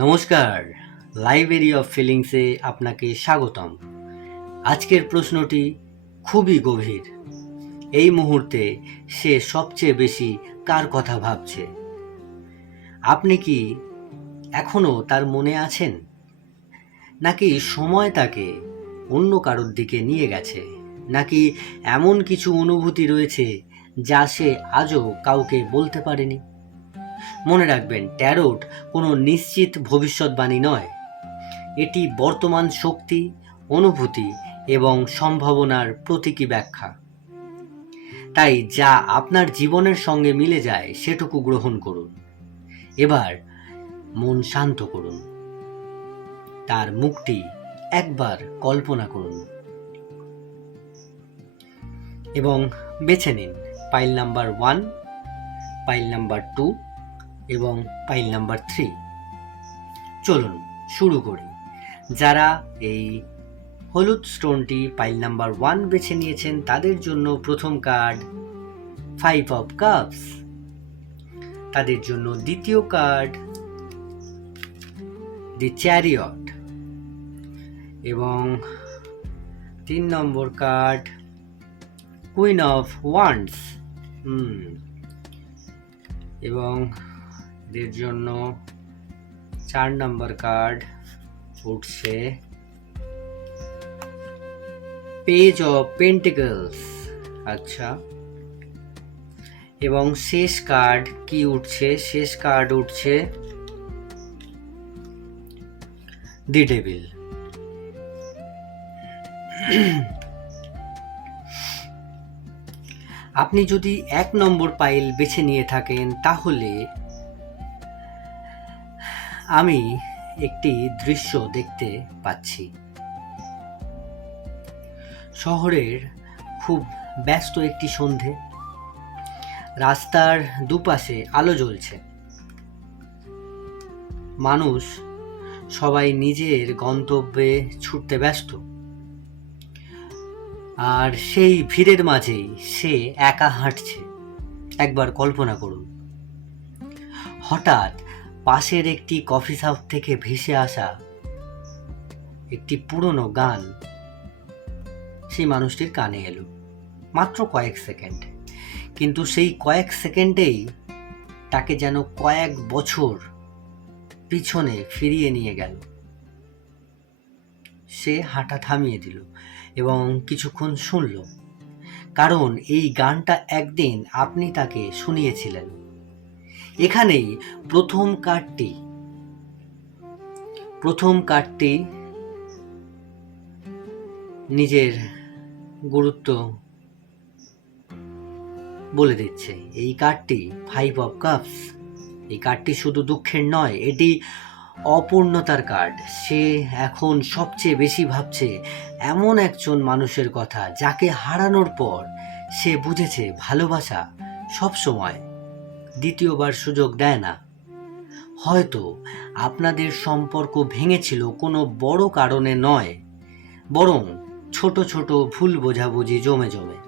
নমস্কার, library of ফিলিংসে আপনাকে স্বাগতম। আজকের প্রশ্নটি খুবই গভীর। এই মুহূর্তে সে সবচেয়ে বেশি কার কথা ভাবছে? আপনি কি এখনো তার মনে আছেন, নাকি সময় তাকে অন্য কারোর দিকে নিয়ে গেছে, নাকি এমন কিছু অনুভূতি রয়েছে যা সে আজও কাউকে বলতে পারেনি? মনে রাখবেন, ট্যারোট কোনো নিশ্চিত ভবিষ্যৎবাণী নয়। এটি বর্তমান শক্তি, অনুভূতি এবং সম্ভাবনার প্রতীকী ব্যাখ্যা। তাই যা আপনার জীবনের সঙ্গে মিলে যায় সেটুকু গ্রহণ করুন। এবার মন শান্ত করুন, তার মুখটি একবার কল্পনা করুন এবং বেছে নিন পাইল নাম্বার 1, পাইল নাম্বার 2 এবং পাইল নাম্বার 3। চলুন শুরু করি। যারা এই হলুদ স্টোনটি পাইল নাম্বার 1 বেছে নিয়েছেন তাদের জন্য প্রথম কার্ড 5 অফ কাপস, তাদের জন্য দ্বিতীয় কার্ড দি চ্যারিয়ট এবং 3 নম্বর কার্ড কুইন অফ ওয়ান্ডস এবং এদের জন্য 4 নম্বর কার্ড উঠছে পেজ অফ পেন্টিকলস। আচ্ছা, এবং শেষ কার্ড কি উঠছে? শেষ কার্ড উঠছে দি ডেভিল। আপনি যদি 1 নম্বর পাইল বেছে নিয়ে থাকেন তাহলে আমি একটি দৃশ্য দেখতে পাচ্ছি। শহরের খুব ব্যস্ত একটি সন্ধে, রাস্তার দুপাশে আলো জ্বলছে, মানুষ সবাই নিজের গন্তব্যে ছুটতে ব্যস্ত, আর সেই ভিড়ের মাঝেই সে একা হাঁটছে। একবার কল্পনা করুন, হঠাৎ পাশের একটি কফি শপ থেকে ভেসে আসা একটি পুরনো গান সেই মানুষটির কানে এলো। মাত্র কয়েক সেকেন্ড, কিন্তু সেই কয়েক সেকেন্ডেই তাকে যেন কয়েক বছর পিছনে ফিরিয়ে নিয়ে গেল। সে হাঁটা থামিয়ে দিল এবং কিছুক্ষণ শুনল, কারণ এই গানটা একদিন আপনি তাকে শুনিয়েছিলেন। এখানেই প্রথম কার্ডটি নিজের গুরুত্ব বলে দিচ্ছে। এই কার্ডটি 5 অফ কাপস। এই কার্ডটি শুধু দুঃখের নয়, এটি অপূর্ণতার কার্ড। সে এখন সবচেয়ে বেশি ভাবছে এমন একজন মানুষের কথা যাকে হারানোর পর সে বুঝেছে ভালোবাসা সবসময় দ্বিতীয়বার সুযোগ দেয় না। হয়তো আপনাদের সম্পর্ক ভেঙেছিল কোনো বড় কারণে নয়, বরং ছোট ছোট ভুল বোঝাবুঝি জমে জমে।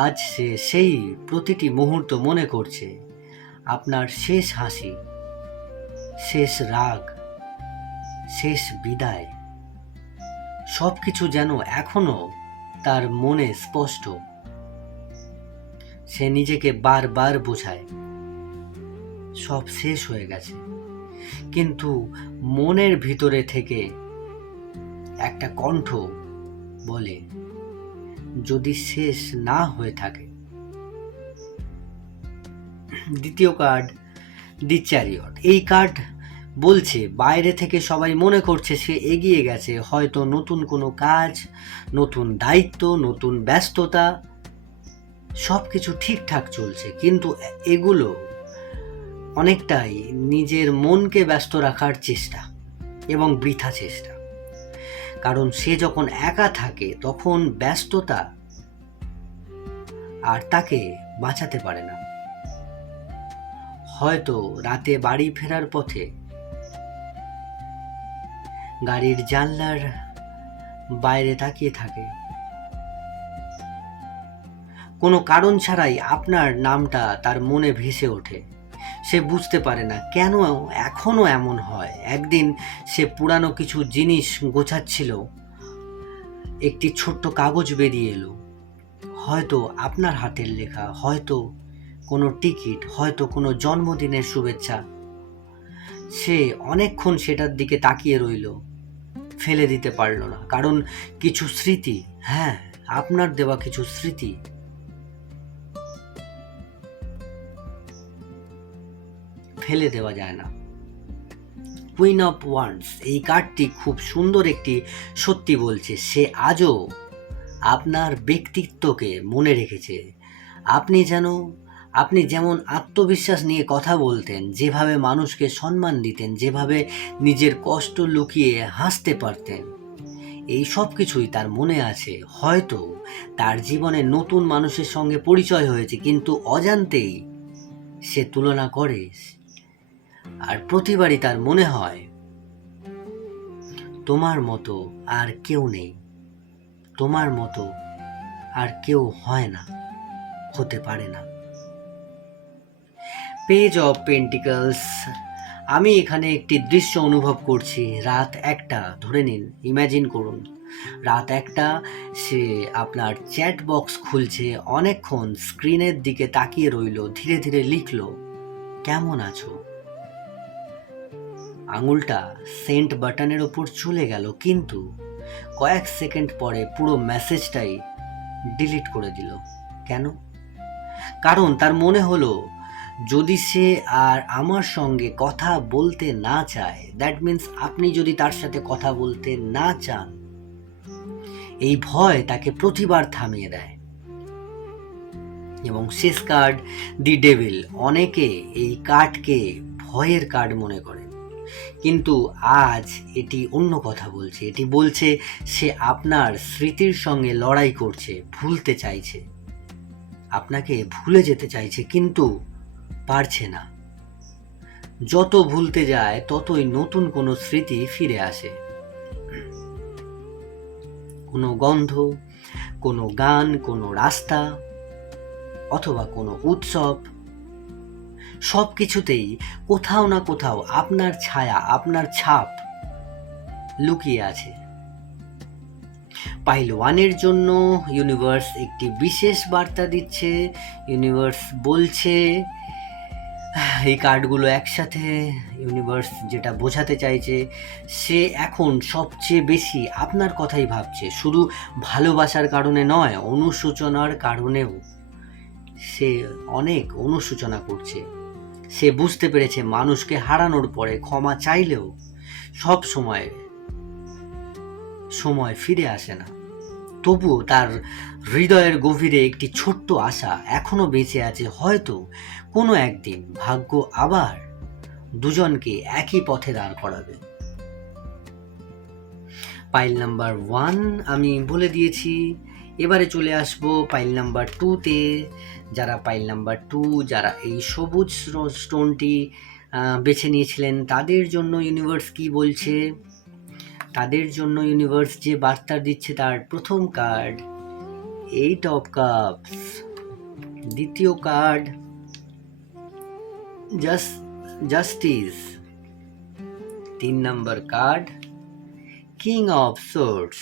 আজ সে সেই প্রতিটি মুহূর্ত মনে করছে, আপনার শেষ হাসি, শেষ রাগ, শেষ বিদায়, সবকিছু যেন এখনো তার মনে স্পষ্ট। সে নিজেকে বারবার বোঝায় সব শেষ হয়ে গেছে, কিন্তু মনের ভিতরে থেকে একটা কণ্ঠ বলে, যদি শেষ না হয়ে থাকে। দ্বিতীয় কার্ড দি চ্যারিয়ট। এই কার্ড বলছে বাইরে থেকে সবাই মনে করছে সে এগিয়ে গেছে, হয়তো নতুন কোনো কাজ, নতুন দায়িত্ব, নতুন ব্যস্ততা, সব কিছু ঠিকঠাক চলছে, কিন্তু এগুলো অনেকটাই নিজের মনকে ব্যস্ত রাখার চেষ্টা এবং বৃথা চেষ্টা। কারণ সে যখন একা থাকে তখন ব্যস্ততা আর তাকে বাঁচাতে পারে না। হয়তো রাতে বাড়ি ফেরার পথে গাড়ির জানলার বাইরে তাকিয়ে থাকে, কোনো কারণ ছাড়াই আপনার নামটা তার মনে ভেসে ওঠে। সে বুঝতে পারে না কেন এখনো এমন হয়। একদিন সে পুরানো কিছু জিনিস গোছাচ্ছিল, একটি ছোট্ট কাগজ বেরিয়ে এলো, হয়তো আপনার হাতের লেখা, হয়তো কোনো টিকিট, হয়তো কোনো জন্মদিনের শুভেচ্ছা। সে অনেকক্ষণ সেটার দিকে তাকিয়ে রইল, ফেলে দিতে পারল না, কারণ কিছু স্মৃতি, হ্যাঁ, আপনার দেওয়া কিছু স্মৃতি ফেলে দেওয়া যায় না। কুইন অফ ওয়ান্ডস, এই কার্ডটি খুব সুন্দর একটি সত্যি বলছে। সে আজও আপনার ব্যক্তিত্বকে মনে রেখেছে। আপনি যেমন আত্মবিশ্বাস নিয়ে কথা বলতেন, যেভাবে মানুষকে সম্মান দিতেন, যেভাবে নিজের কষ্ট লুকিয়ে হাসতে পারতেন, এই সব কিছুই তার মনে আছে। হয়তো তার জীবনে নতুন মানুষের সঙ্গে পরিচয় হয়েছে, কিন্তু অজান্তেই সে তুলনা করে, আর প্রতিবারই তার মনে হয় তোমার মতো আর কেউ নেই, তোমার মতো আর কেউ হয় না, হতে পারে না। পেজ অফ পেন্টিকলস, আমি এখানে একটি দৃশ্য অনুভব করছি। রাত 1টা, ধরে নিন, ইম্যাজিন করুন রাত 1টা, সে আপনার চ্যাট বক্স খুলছে, অনেকক্ষণ স্ক্রিনের দিকে তাকিয়ে রইল, ধীরে ধীরে লিখল, কেমন আছো। আঙুলটা সেন্ড বাটনের ওপর চলে গেল, কিন্তু কয়েক সেকেন্ড পরে পুরো মেসেজটাই ডিলিট করে দিল। কেন? কারণ তার মনে হলো, যদি সে আর আমার সঙ্গে কথা বলতে না চায়, দ্যাট মিন্স আপনি যদি তার সাথে কথা বলতে না চান, এই ভয় তাকে প্রতিবার থামিয়ে দেয়। এবং শেষ কার্ড, দি ডেভিল। অনেকে এই কার্ডকে ভয়ের কার্ড মনে করেন, কিন্তু আজ এটি অন্য কথা বলছে। এটি বলছে সে আপনার স্মৃতির সঙ্গে লড়াই করছে, ভুলতে চাইছে, আপনাকে ভুলে যেতে চাইছে, কিন্তু পারছে না। যত ভুলতে যায় ততই নতুন কোনো স্মৃতি ফিরে আসে, কোনো গন্ধ, কোনো গান, কোনো রাস্তা, অথবা কোনো উৎসব। সব কিছুতেই কোথাও না কোথাও আপনার ছায়া, আপনার ছাপ লুকিয়ে আছে। পাইল 1-এর জন্য ইউনিভার্স একটি বিশেষ বার্তা দিচ্ছে। ইউনিভার্স বলছে, এই কার্ডগুলো একসাথে ইউনিভার্স যেটা বোঝাতে চাইছে, সে এখন সবচেয়ে বেশি আপনার কথাই ভাবছে, শুধু ভালোবাসার কারণে নয়, অনুশোচনার কারণেও সে অনেক অনুশোচনা করছে। সে বুঝতে পেরেছে মানুষকে হারানোর পরে ক্ষমা চাইলেও সব সময় ফিরে আসে না। তবুও তার হৃদয়ের গভীরে একটি ছোট্ট আশা এখনো বেঁচে আছে। হয়তো কোনো একদিন ভাগ্য আবার দুজনকে একই পথে দাঁড় করাবে। পাইল নাম্বার 1 আমি বলে দিয়েছি। এবারে চলে আসবো পাইল নাম্বার 2-তে। যারা পাইল নাম্বার 2, যারা এই সবুজ স্টোনটি বেছে নিয়েছিলেন, তাদের জন্য ইউনিভার্স কি বলছে? তাদের জন্য ইউনিভার্স যে বার্তা দিচ্ছে, তার প্রথম কার্ড 8 অফ কাপস, দ্বিতীয় card justice, 3 number card king of swords,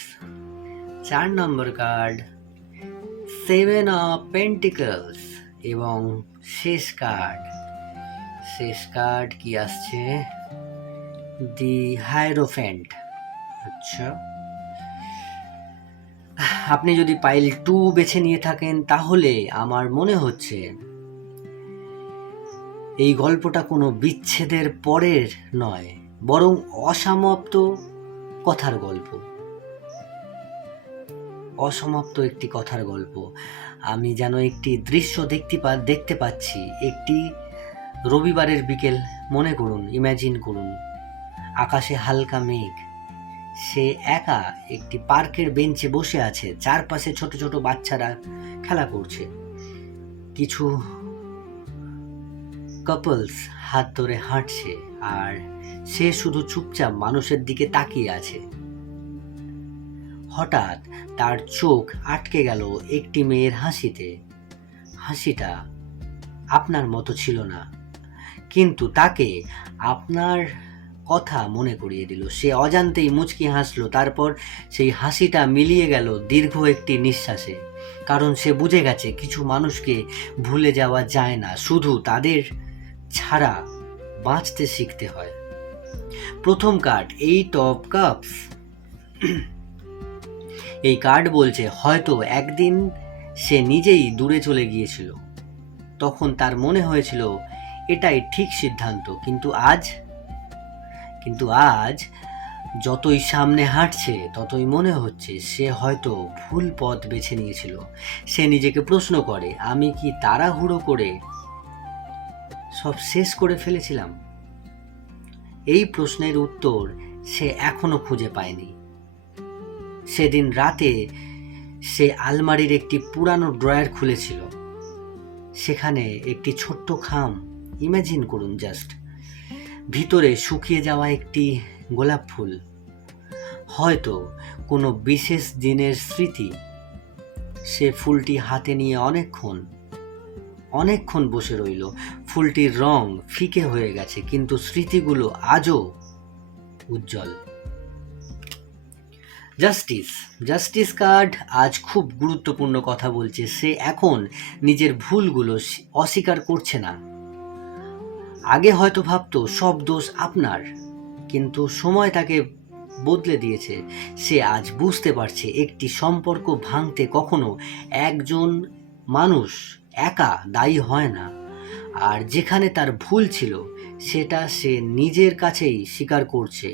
4 number card 7 of pentacles, এবং শেষ কার্ড কি আসছে? দি হায়েরোফ্যান্ট। আচ্ছা, আপনি যদি পাইল 2 বেছে নিয়ে থাকেন, তাহলে আমার মনে হচ্ছে এই গল্পটা কোনো বিচ্ছেদের পরের নয়, বরং অসমাপ্ত কথার গল্প, অসমাপ্ত একটি কথার গল্প। আমি যেন একটি দৃশ্য দেখতে পাচ্ছি। একটি রবিবারের বিকেল মনে করুন, ইম্যাজিন করুন, আকাশে হালকা মেঘ, সে একা একটি পার্কের বেঞ্চে বসে আছে, চারপাশে ছোট ছোট বাচ্চারা খেলা করছে, কিছু কাপলস হাত ধরে হাঁটছে, আর সে শুধু চুপচাপ মানুষের দিকে তাকিয়ে আছে। হঠাৎ তার চোখ আটকে গেল একটি মেয়ের হাসিতে। হাসিটা আপনার মতো ছিল না, কিন্তু তাকে আপনার কথা মনে করিয়ে দিল। সে অজান্তেই মুচকি হাসলো, তারপর সেই হাসিটা মিলিয়ে গেল দীর্ঘ একটি নিঃশ্বাসে। কারণ সে বুঝে গেছে কিছু মানুষকে ভুলে যাওয়া যায় না, শুধু তাদের ছাড়া বাঁচতে শিখতে হয়। প্রথম কার্ড, 8 অফ কাপস। এই কার্ড বলছে হয়তো একদিন সে নিজেই দূরে চলে গিয়েছিল, তখন তার মনে হয়েছিল এটাই ঠিক সিদ্ধান্ত, কিন্তু আজ যতই সামনে হাঁটছে ততই মনে হচ্ছে সে হয়তো ভুল পথ বেছে নিয়েছিল। সে নিজেকে প্রশ্ন করে, আমি কি তাড়াহুড়ো করে সব শেষ করে ফেলেছিলাম? এই প্রশ্নের উত্তর সে এখনো খুঁজে পায়নি। সেদিন রাতে সে আলমারির একটি পুরানো ড্রয়ার খুলেছিল। সেখানে একটি ছোট্ট খাম, ইমাজিন করুন জাস্ট, ভিতরে শুকিয়ে যাওয়া একটি গোলাপ ফুল, হয়তো কোনো বিশেষ দিনের স্মৃতি। সে ফুলটি হাতে নিয়ে অনেকক্ষণ বসে রইল। ফুলটির রং ফিকে হয়ে গেছে, কিন্তু স্মৃতিগুলো আজও উজ্জ্বল। জাস্টিস কার্ড আজ খুব গুরুত্বপূর্ণ কথা বলছে। সে এখন নিজের ভুলগুলো অস্বীকার করছে না। আগে হয়তো ভাবতো সব দোষ আপনার, কিন্তু সময় তাকে বদলে দিয়েছে। সে আজ বুঝতে পারছে একটি সম্পর্ক ভাঙতে কখনো একজন মানুষ একা দায়ী হয় না, আর যেখানে তার ভুল ছিল সেটা সে নিজের কাছেই স্বীকার করছে।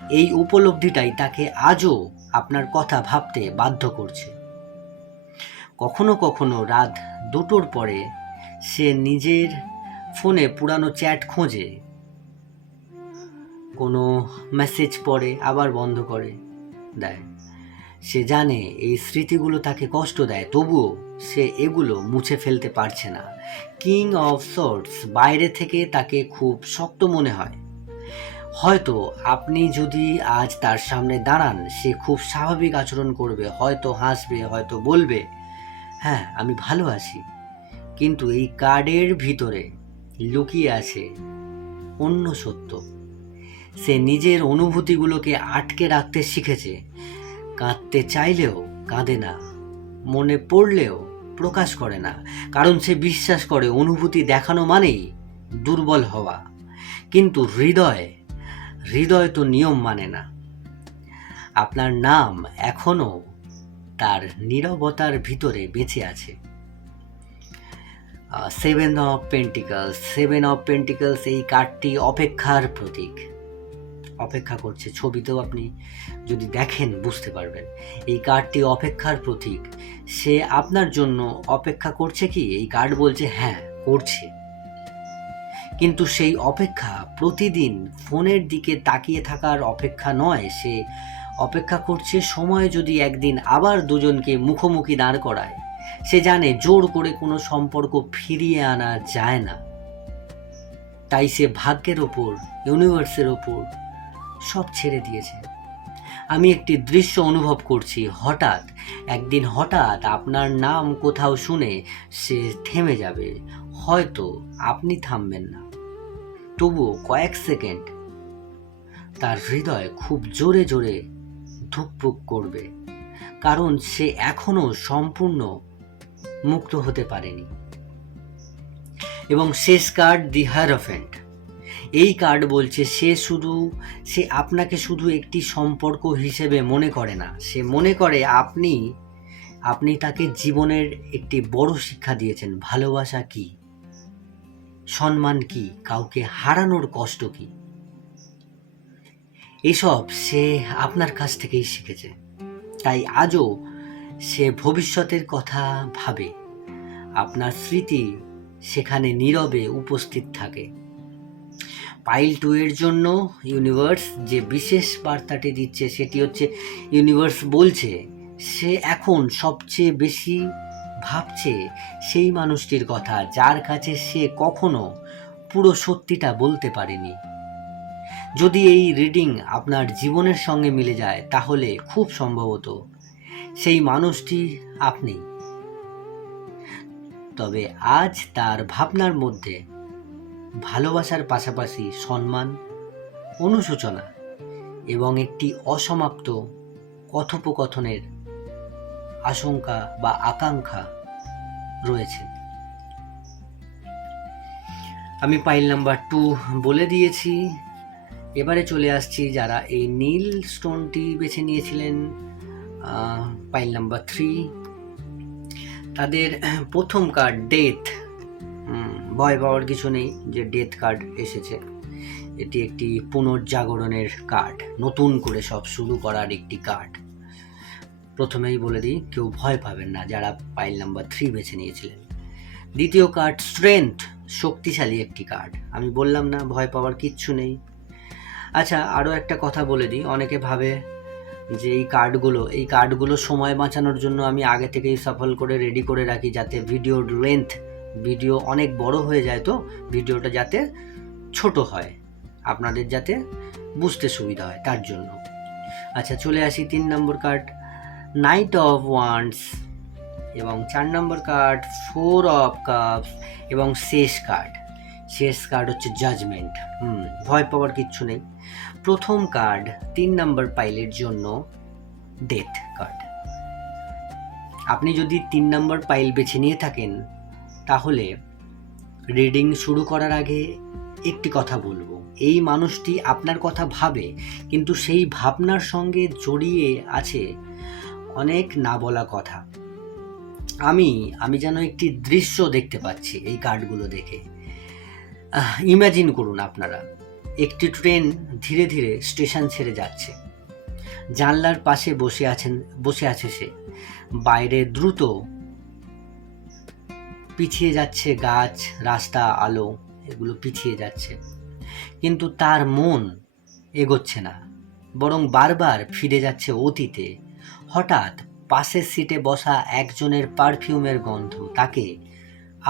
এই উপলব্ধিটাই তাকে আজও আপনার কথা ভাবতে বাধ্য করছে। কখনো কখনো রাত 2টোর পরে সে নিজের ফোনে পুরানো চ্যাট খোঁজে, কোনো মেসেজ পড়ে, আবার বন্ধ করে দেয়। সে জানে এই স্মৃতিগুলো তাকে কষ্ট দেয়, তবুও সে এগুলো মুছে ফেলতে পারছে না। কিং অফ সোর্ডস, বাইরে থেকে তাকে খুব শক্ত মনে হয়। হয়তো আপনি যদি আজ তার সামনে দাঁড়ান, সে খুব স্বাভাবিক আচরণ করবে, হয়তো হাসবে, হয়তো বলবে হ্যাঁ আমি ভালো আছি, কিন্তু এই কার্ডের ভিতরে লুকিয়ে আছে অন্য সত্য। সে নিজের অনুভূতিগুলোকে আটকে রাখতে শিখেছে। কাঁদতে চাইলেও কাঁদে না, মনে পড়লেও প্রকাশ করে না, কারণ সে বিশ্বাস করে অনুভূতি দেখানো মানেই দুর্বল হওয়া। কিন্তু হৃদয় তো নিয়ম মানে না। আপনার নাম এখনো তার নীরবতার ভিতরে বেঁচে আছে। 7 অফ পেন্টিকলস, এই কার্ডটি অপেক্ষার প্রতীক। অপেক্ষা করছে, ছবিতেও আপনি যদি দেখেন বুঝতে পারবেন। এই কার্ডটি অপেক্ষার প্রতীক। সে আপনার জন্য অপেক্ষা করছে কি? এই কার্ড বলছে হ্যাঁ করছে, কিন্তু সেই অপেক্ষা প্রতিদিন ফোনের দিকে তাকিয়ে থাকার অপেক্ষা নয়। সে অপেক্ষা করছে সময় যদি একদিন আবার দুজনকে মুখোমুখি দাঁড় করায়। সে জানে জোর করে কোনো সম্পর্ক ফিরিয়ে আনা যায় না, তাই সে ভাগ্যের ওপর, ইউনিভার্সের ওপর সব ছেড়ে দিয়েছে। আমি একটি দৃশ্য অনুভব করছি, একদিন হঠাৎ আপনার নাম কোথাও শুনে সে থেমে যাবে। হয়তো আপনি থামবেন না, তবুও কয়েক সেকেন্ড তার হৃদয় খুব জোরে জোরে ধুকপুক করবে, কারণ সে এখনো সম্পূর্ণ মুক্ত হতে পারেনি। এবং শেষ কার্ড, দি হায়ারোফেন্ট। এই কার্ড বলছে সে আপনাকে শুধু একটি সম্পর্ক হিসেবে মনে করে না, সে মনে করে আপনি তাকে জীবনের একটি বড় শিক্ষা দিয়েছেন। ভালোবাসা কি, সম্মান কি, কাউকে হারানোর কষ্ট কি, এসব সে আপনার কাছ থেকেই শিখেছে। তাই আজও সে ভবিষ্যতের কথা ভাবে, আপনার স্মৃতি সেখানে নীরবে উপস্থিত থাকে। পাইল 2 এর জন্য ইউনিভার্স যে বিশেষ বার্তাটি দিচ্ছে সেটি হচ্ছে, ইউনিভার্স বলছে সে এখন সবচেয়ে বেশি ভাবছে সেই মানুষটির কথা যার কাছে সে কখনো পুরো সত্যিটা বলতে পারেনি। যদি এই রিডিং আপনার জীবনের সঙ্গে মিলে যায়, তাহলে খুব সম্ভবত সেই মানুষটি আপনি। তবে আজ তার ভাবনার মধ্যে ভালোবাসার পাশাপাশি সম্মান, অনুশোচনা এবং একটি অসমাপ্ত কথোপকথনের আশঙ্কা বা আকাঙ্ক্ষা রয়েছে। আমি পাইল নাম্বার 2 বলে দিয়েছি। এবারে চলে আসছি যারা এই নীল স্টোনটি বেছে নিয়েছিলেন, পাইল নাম্বার 3, তাদের প্রথম কার্ড ডেথ। ভয় পাওয়ার কিছু নেই যে ডেথ কার্ড এসেছে। এটি একটি পুনর্জাগরণের কার্ড, নতুন করে সব শুরু করার একটি কার্ড। প্রথমেই বলে দিই, কেউ ভয় পাবেন না যারা পাইল নাম্বার 3 বেছে নিয়েছিলেন। দ্বিতীয় কার্ড স্ট্রেংথ, শক্তিশালী একটি কার্ড। আমি বললাম না ভয় পাওয়ার কিচ্ছু নেই। আচ্ছা, আরও একটা কথা বলে দিই, অনেকে ভাবে যে এই কার্ডগুলো সময় বাঁচানোর জন্য আমি আগে থেকেই সাফল করে রেডি করে রাখি, যাতে ভিডিও অনেক বড় হয়ে যায়, তো ভিডিওটা যাতে ছোট হয়, আপনাদের যাতে বুঝতে সুবিধা হয় তার জন্য। আচ্ছা, চলে আসি 3 নম্বর কার্ড নাইট অফ ওয়ান্ডস, এবং 4 নম্বর কার্ড 4 অফ কাপস, এবং শেষ কার্ড হচ্ছে জাজমেন্ট। ভয় পাওয়ার কিচ্ছু নেই। প্রথম কার্ড 3 নম্বর পাইলের জন্য ডেথ কার্ড। আপনি যদি 3 নম্বর পাইল বেছে নিয়ে থাকেন, তাহলে রিডিং শুরু করার আগে একটি কথা বলবো, এই মানুষটি আপনার কথা ভাবে, কিন্তু সেই ভাবনার সঙ্গে জড়িয়ে আছে অনেক না বলা কথা। আমি যেন একটি দৃশ্য দেখতে পাচ্ছি এই কার্ডগুলো দেখে। ইমাজিন করুন আপনারা, একটি ট্রেন ধীরে ধীরে স্টেশন ছেড়ে যাচ্ছে। জানলার পাশে বসে আছে সে। বাইরে দ্রুত পিছিয়ে যাচ্ছে গাছ, রাস্তা, আলো, এগুলো পিছিয়ে যাচ্ছে, কিন্তু তার মন এগোচ্ছে না, বরং বারবার ফিরে যাচ্ছে অতীতে। হঠাৎ পাশের সিটে বসা একজনের পারফিউমের গন্ধ তাকে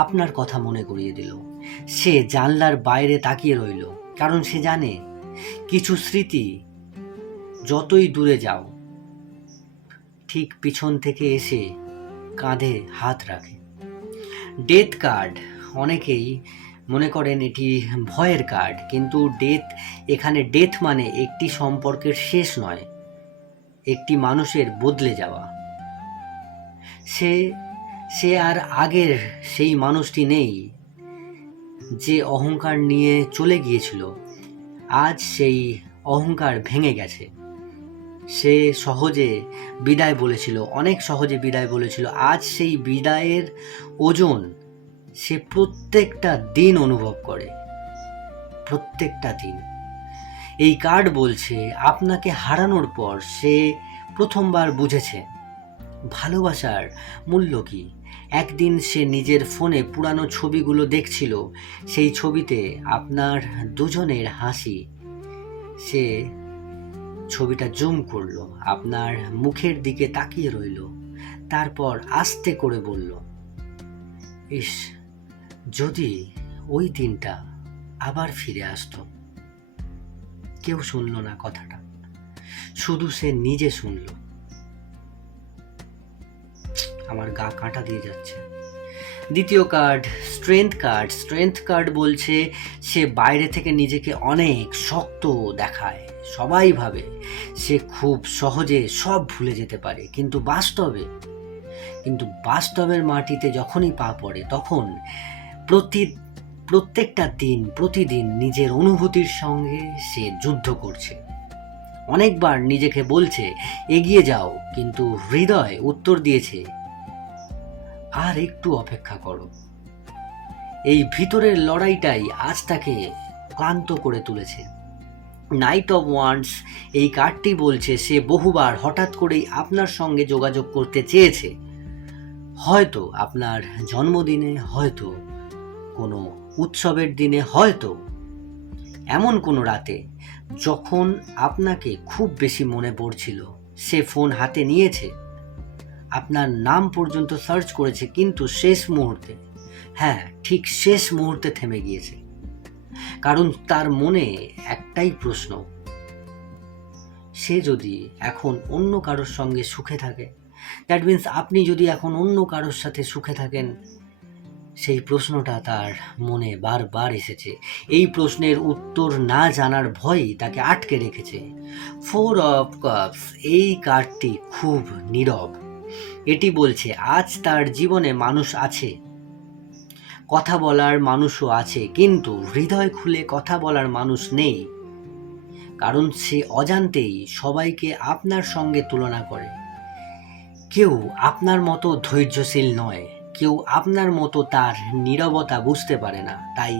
আপনার কথা মনে করিয়ে দিল। সে জানলার বাইরে তাকিয়ে রইল, কারণ সে জানে কিছু স্মৃতি যতই দূরে যাও, ঠিক পিছন থেকে এসে কাঁধে হাত রাখে। ডেথ কার্ড, অনেকেই মনে করেন এটি ভয়ের কার্ড, কিন্তু এখানে ডেথ মানে একটি সম্পর্কের শেষ নয়, একটি মানুষের বদলে যাওয়া। সে আর আগের সেই মানুষটি নেই যে অহংকার নিয়ে চলে গিয়েছিল। আজ সেই অহংকার ভেঙে গেছে। সে অনেক সহজে বিদায় বলেছিল। আজ সেই বিদায়ের ওজন সে প্রত্যেকটা দিন অনুভব করে, প্রত্যেকটা দিন। এই কার্ড বলছে আপনাকে হারানোর পর সে প্রথমবার বুঝেছে ভালোবাসার মূল্য কি। একদিন সে নিজের ফোনে পুরানো ছবিগুলো দেখছিল, সেই ছবিতে আপনার দুজনের হাসি। সে ছবিটা জুম করলো, আপনার মুখের দিকে তাকিয়ে রইল, তারপর আস্তে করে বলল, ইস, যদি ওই দিনটা আবার ফিরে আসতো। কেউ শুনল না কথাটা, শুধু সে নিজে শুনল। আমার গা কাঁটা দিয়ে যাচ্ছে। দ্বিতীয় কার্ড স্ট্রেংথ কার্ড বলছে সে বাইরে থেকে নিজেকে অনেক শক্ত দেখায়। সবাই ভাবে সে খুব সহজে সব ভুলে যেতে পারে, কিন্তু বাস্তবের মাটিতে যখনই পা পড়ে, তখন প্রতিদিন নিজের অনুভূতির সঙ্গে সে যুদ্ধ করছে। অনেকবার নিজেকে বলছে এগিয়ে যাও, কিন্তু হৃদয় উত্তর দিয়েছে আর একটু অপেক্ষা করো। এই ভিতরের লড়াইটাই আজ তাকে ক্লান্ত করে তুলেছে। নাইট অফ ওয়ান্ডস, এই কার্ডটি বলছে সে বহুবার হঠাৎ করেই আপনার সঙ্গে যোগাযোগ করতে চেয়েছে। হয়তো আপনার জন্মদিনে, হয়তো কোনো উৎসবের দিনে, হয়তো এমন কোনো রাতে যখন আপনাকে খুব বেশি মনে পড়ছিল। সে ফোন হাতে নিয়েছে, আপনার নাম পর্যন্ত সার্চ করেছে, কিন্তু শেষ মুহূর্তে থেমে গিয়েছে। কারণ তার মনে একটাই প্রশ্ন, সে যদি এখন অন্য কারোর সঙ্গে সুখে থাকে, দ্যাট মিন্স আপনি যদি এখন অন্য কারোর সাথে সুখে থাকেন, সেই প্রশ্নটা তার মনে বারবার এসেছে। এই প্রশ্নের উত্তর না জানার ভয়ই তাকে আটকে রেখেছে। 4 অফ কাপস, এই কার্ডটি খুব নীরব। এটি বলছে আজ তার জীবনে মানুষ আছে, কথা বলার মানুষও আছে, কিন্তু হৃদয় খুলে কথা বলার মানুষ নেই। কারণ সে অজান্তেই সবাইকে আপনার সঙ্গে তুলনা করে। কেউ আপনার মতো ধৈর্যশীল নয়, কেউ আপনার মতো তার নীরবতা বুঝতে পারে না। তাই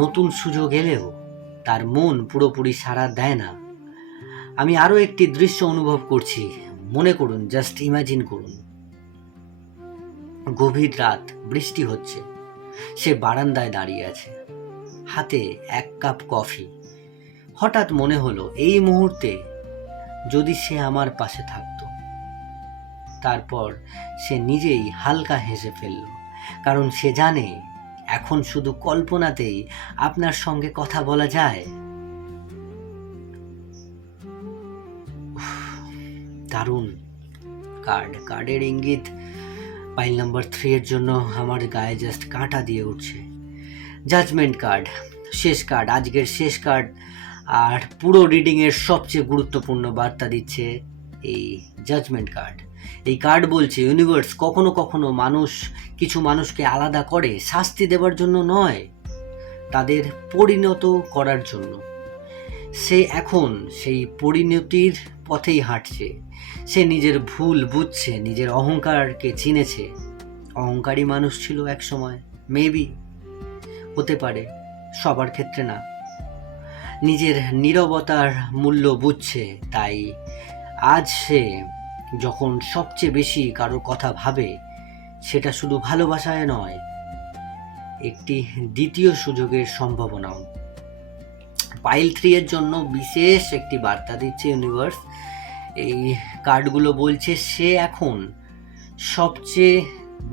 নতুন সুযোগ এলেও তার মন পুরোপুরি সাড়া দেয় না। আমি আরও একটি দৃশ্য অনুভব করছি। মনে করুন, জাস্ট ইমাজিন করুন, গভীর রাত, বৃষ্টি হচ্ছে, সে বারান্দায় দাঁড়িয়ে আছে, হাতে 1 কাপ কফি। হঠাৎ মনে হলো এই মুহূর্তে যদি সে আমার পাশে থাকতো। তারপর সে নিজেই হালকা হেসে ফেলল, কারণ সে জানে এখন শুধু কল্পনাতেই আপনার সঙ্গে কথা বলা যায়। দারুণ কার্ডের ইঙ্গিত পাইল নাম্বার 3 এর জন্য আমার গায়ে জাস্ট কাঁটা দিয়ে উঠছে। জাজমেন্ট কার্ড, শেষ কার্ড, আজকের শেষ কার্ড, আর পুরো রিডিংয়ের সবচেয়ে গুরুত্বপূর্ণ বার্তা দিচ্ছে এই জাজমেন্ট কার্ড। এই কার্ড বলছে ইউনিভার্স কখনো কখনো কিছু মানুষকে আলাদা করে শাস্তি দেওয়ার জন্য নয়, তাদের পরিণত করার জন্য। সে এখন সেই পরিণতির পথেই হাঁটছে। সে নিজের ভুল বুঝছে, নিজের অহংকারকে চিনেছে। অহংকারী মানুষ ছিল এক সময়, মেবি, হতে পারে, সবার ক্ষেত্রে না। নিজের নীরবতার মূল্য বুঝছে। তাই আজ সে যখন সবচেয়ে বেশি কারোর কথা ভাবে, সেটা শুধু ভালোবাসায় নয়, একটি দ্বিতীয় সুযোগের সম্ভাবনাও। পাইল 3 এর জন্য বিশেষ একটি বার্তা দিচ্ছে ইউনিভার্স। এই কার্ডগুলো বলছে সে এখন সবচেয়ে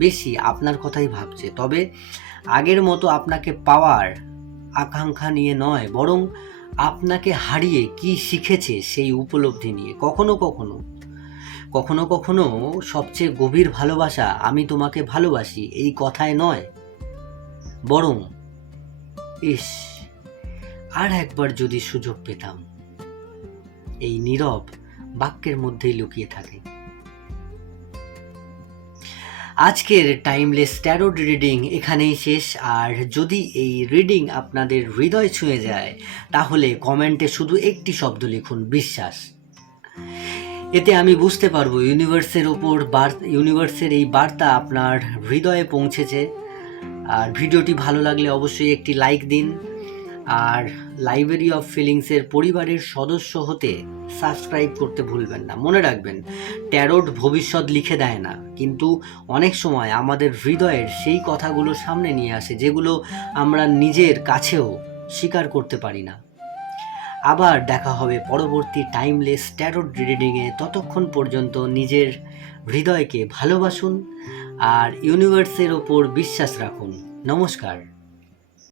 বেশি আপনার কথাই ভাবছে, তবে আগের মতো আপনাকে পাওয়ার আকাঙ্ক্ষা নিয়ে নয়, বরং আপনাকে হারিয়ে কি শিখেছে সেই উপলব্ধি নিয়ে। কখনো কখনো সবচেয়ে গভীর ভালোবাসা আমি তোমাকে ভালোবাসি এই কথায় নয়, বরং ইস, আর একবার যদি সুযোগ পেতাম, এই নীরব বাক্যের মধ্যেই লুকিয়ে থাকে। আজকের টাইমলেস ট্যারোট রিডিং এখানেই শেষ। আর যদি এই রিডিং আপনাদের হৃদয় ছুঁয়ে যায়, তাহলে কমেন্টে শুধু একটি শব্দ লিখুন, বিশ্বাস। এতে আমি বুঝতে পারবো ইউনিভার্সের এই বার্তা আপনার হৃদয়ে পৌঁছেছে। আর ভিডিওটি ভালো লাগলে অবশ্যই একটি লাইক দিন। আর লাইব্রেরি অফ ফিলিংসের পরিবারের সদস্য হতে সাবস্ক্রাইব করতে ভুলবেন না। মনে রাখবেন, ট্যারোট ভবিষ্যৎ লিখে দেয় না, কিন্তু অনেক সময় আমাদের হৃদয়ের সেই কথাগুলো সামনে নিয়ে আসে, যেগুলো আমরা নিজের কাছেও স্বীকার করতে পারি না। আবার দেখা হবে পরবর্তী টাইমলেস ট্যারোট রিডিংয়ে। ততক্ষণ পর্যন্ত নিজের হৃদয়কে ভালোবাসুন আর ইউনিভার্সের ওপর বিশ্বাস রাখুন। নমস্কার।